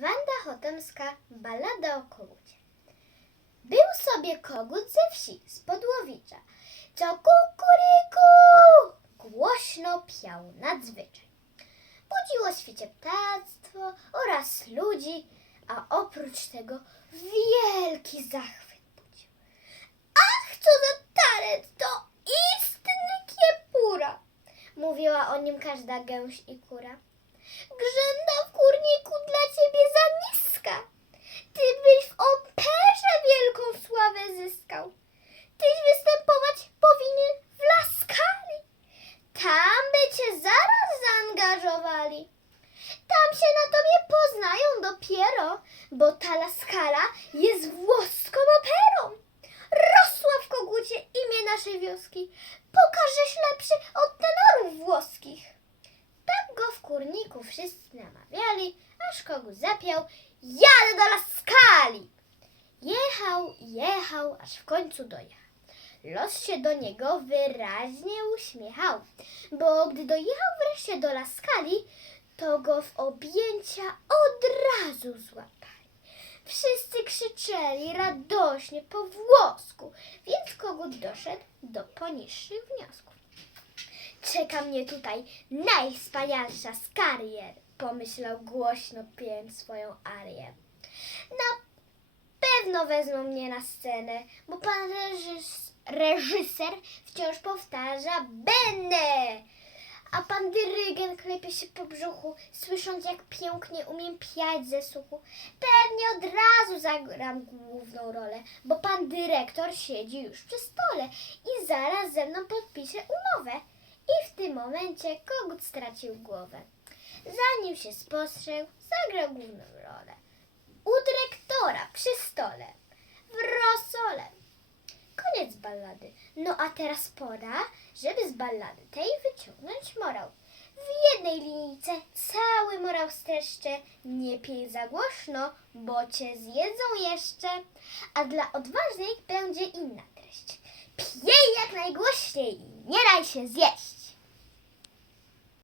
Wanda Chotemska, ballada o kogucie. Był sobie kogut ze wsi, z Podłowicza, co kukuryku głośno piał nadzwyczaj. Budziło świecie ptactwo oraz ludzi, a oprócz tego wielki zachwyt budził. Ach, co za talent, to istny kiepura! Mówiła o nim każda gęś i kura. Grzęda w kurniku dla ciebie za niska. Ty byś w operze wielką sławę zyskał. Tyś występować powinien w Laskali. Tam by cię zaraz zaangażowali. Tam się na tobie poznają dopiero, bo ta Laskala jest włoską operą. Rosła w kogucie imię naszej wioski. Pokażesz lepszy od tenorów włoskich. Tak go w wszyscy namawiali, aż kogut zapiał, jadę do Laskali. Jechał, jechał, aż w końcu dojechał. Los się do niego wyraźnie uśmiechał, bo gdy dojechał wreszcie do Laskali, to go w objęcia od razu złapali. Wszyscy krzyczeli radośnie po włosku, więc kogut doszedł do poniższych wniosków. Czeka mnie tutaj najwspanialsza z karier, pomyślał głośno pijąc swoją arię. Na pewno wezmą mnie na scenę, bo pan reżys, reżyser wciąż powtarza będę. A pan dyrygent klepie się po brzuchu, słysząc jak pięknie umiem piać ze słuchu. Pewnie od razu zagram główną rolę, bo pan dyrektor siedzi już przy stole i zaraz ze mną podpisze umowę. I w tym momencie kogut stracił głowę. Zanim się spostrzegł, zagrał główną rolę. U dyrektora przy stole, w rosole. Koniec ballady. No a teraz pora, żeby z ballady tej wyciągnąć morał. W jednej linijce cały morał streszczę. Nie pij za głośno, bo cię zjedzą jeszcze. A dla odważnych będzie inna treść. Pij jak najgłośniej, nie daj się zjeść.